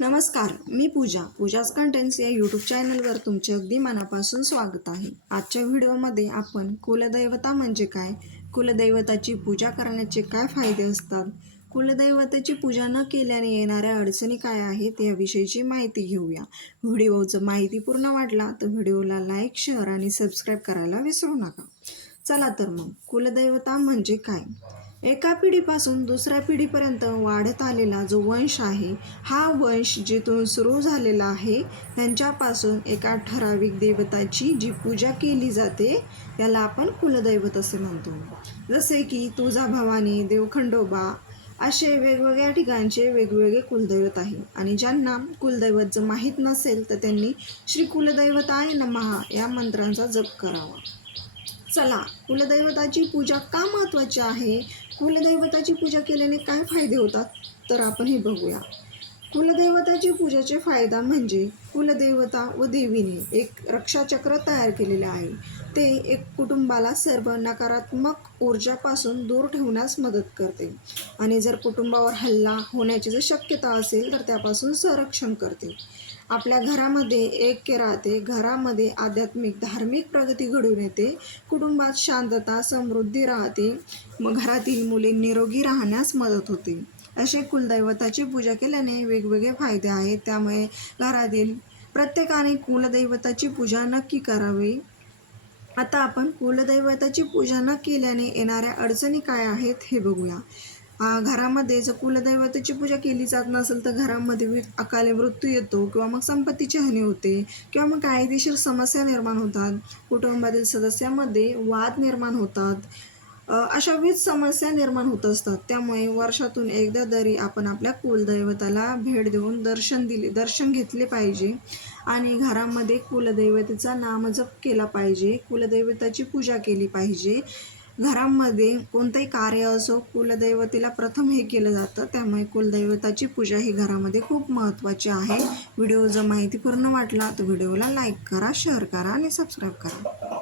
नमस्कार मी पूजा पूजाच कंटेंट्स या यूट्यूब चॅनलवर तुमचे अगदी मनापासून स्वागत आहे. आजच्या व्हिडिओमध्ये आपण कुलदैवता म्हणजे काय? कुलदैवताची पूजा करण्याचे काय फायदे असतात? कुलदैवताची पूजा न केल्याने येणाऱ्या अडचणी काय आहेत याविषयीची माहिती घेऊया. व्हिडिओचं माहिती पूर्ण वाटला तर व्हिडिओला लाईक शेअर आणि सबस्क्राईब करायला विसरू नका. चला तर मग कुलदैवता म्हणजे काय? एका पिढीपासून दुसऱ्या पिढीपर्यंत वाढत आलेला जो वंश आहे हा वंश जिथून सुरू झालेला आहे त्यांच्यापासून एका ठराविक देवताची जी पूजा केली जाते त्याला आपण कुलदैवत असे म्हणतो. जसे की तुळजाभवानी देवखंडोबा असे वेगवेगळ्या ठिकाणचे वेगवेगळे कुलदैवत आहे. आणि ज्यांना कुलदैवत जर माहीत नसेल तर त्यांनी श्री कुलदैवताय नमहा या मंत्रांचा जप करावा. चला कुलदैवताची पूजा का महत्त्वाची आहे? कुलदैवताची पूजा केल्याने काय फायदे होतात? तर आपण हे बघूया. कुलदेवताची पूजेचे फायदा म्हणजे कुलदेवता व देवीने एक रक्षाचक्र तयार केलेले आहे. ते एक कुटुंबाला सर्व नकारात्मक ऊर्जापासून दूर ठेवण्यास मदत करते. आणि जर कुटुंबावर हल्ला होण्याची जर शक्यता असेल तर त्यापासून संरक्षण करते. आपल्या घरामध्ये ऐक्य राहते. घरामध्ये आध्यात्मिक धार्मिक प्रगती घडून येते. कुटुंबात शांतता समृद्धी राहते. मग घरातील मुले निरोगी राहण्यास मदत होते. असे कुलदैवताची पूजा केल्याने वेगवेगळे फायदे आहेत. त्यामुळे घरातील प्रत्येकाने कुलदैवताची पूजा नक्की करावी. आता आपण कुलदैवताची पूजा न केल्याने येणाऱ्या अडचणी काय आहेत हे बघूया. घरामध्ये जर कुलदैवताची पूजा केली जात नसेल तर घरामध्ये विविध अकाली मृत्यू येतो किंवा मग संपत्तीची हानी होते किंवा मग कायदेशीर समस्या निर्माण होतात. कुटुंबातील सदस्यामध्ये वाद निर्माण होतात. अशा विविध समस्या निर्माण होत असतात. त्यामुळे वर्षातून एकदा तरी आपण आपल्या कुलदैवताला भेट देऊन दर्शन दिले दर्शन घेतले पाहिजे आणि घरामध्ये कुलदैवतेचा नामजप केला पाहिजे कुलदैवताची पूजा केली पाहिजे. घरामध्ये कोणतंही कार्य असो कुलदैवतेला प्रथम हे केलं जातं. त्यामुळे कुलदैवताची पूजा ही घरामध्ये खूप महत्त्वाची आहे. व्हिडिओ जर माहिती पूर्ण वाटला तर व्हिडिओला लाईक करा शेअर करा आणि सबस्क्राईब करा.